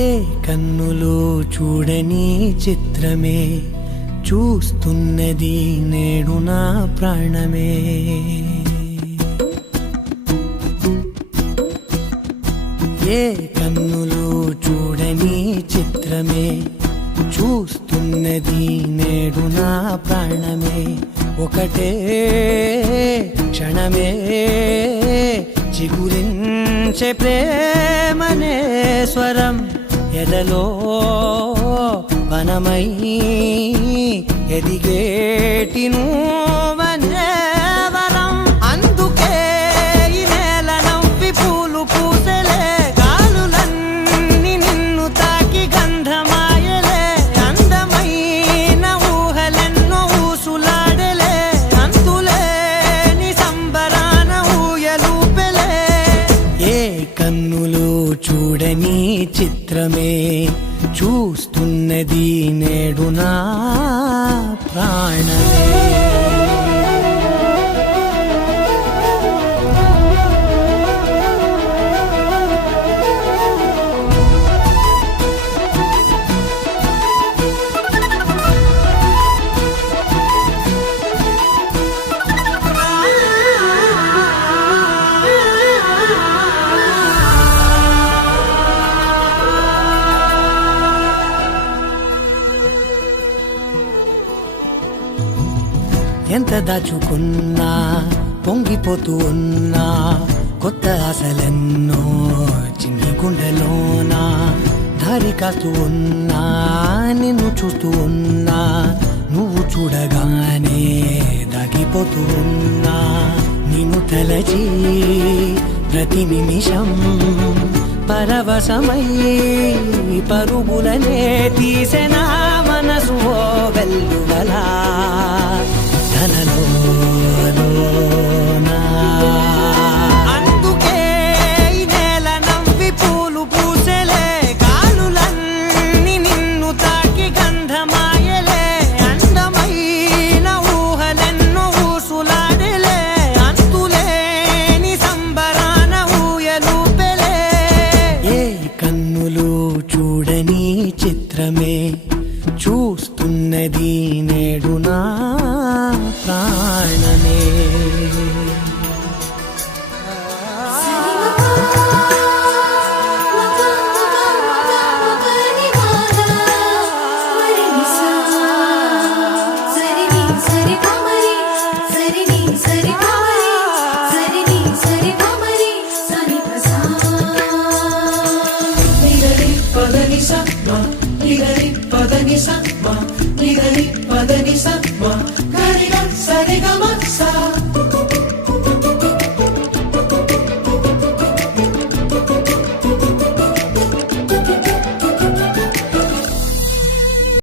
ఏ కన్నులు చూడని చిత్రమే చూస్తున్నది నేడు నా ప్రాణమే. ఏ కన్నులు చూడని చిత్రమే చూస్తున్నది నేడు నా ప్రాణమే. ఒకటే క్షణమే చిగురించే ప్రేమనే స్వరం ఎదలో వనమై ఎదిగేటి నువ్వనే వరం. అందుకే ఈ నేల నవ్వి పూలు పూసెలే, గాలులన్నీ నిన్ను తాకి గంధమాయలే. అందమైన ఊహలెన్నో ఊసులాడలే, అంతులేని సంబరాన ఊయలూపెలే. ఏ కన్నులు చూడని చిత్రమే చూస్తున్నది నేడు నా ప్రాణమే. ఎంత దాచుకున్నా పొంగిపోతూ ఉన్నా, కొత్త ఆశలెన్నో చిన్ని గుండెలోనా దారి కాస్తూ ఉన్నా. నిన్ను చూస్తూ ఉన్నా, నువ్వు చూడగానే దాగిపోతూ ఉన్నా. నిన్ను తలచి ప్రతి నిమిషం పరవశమై పరుగులనే తీసెనా మనసు ఓ వెల్లువలా. అందుకే ఈ నేల నవ్వి పూలు పూసెలే, గాలులన్నీ నిన్ను తాకి గంధమాయలే. అందమైన ఊహలెన్నో ఊసులాడలే, అంతులేని సంబరాన ఊయలూపెలే. ఏ కన్నులు చూడని చిత్రమే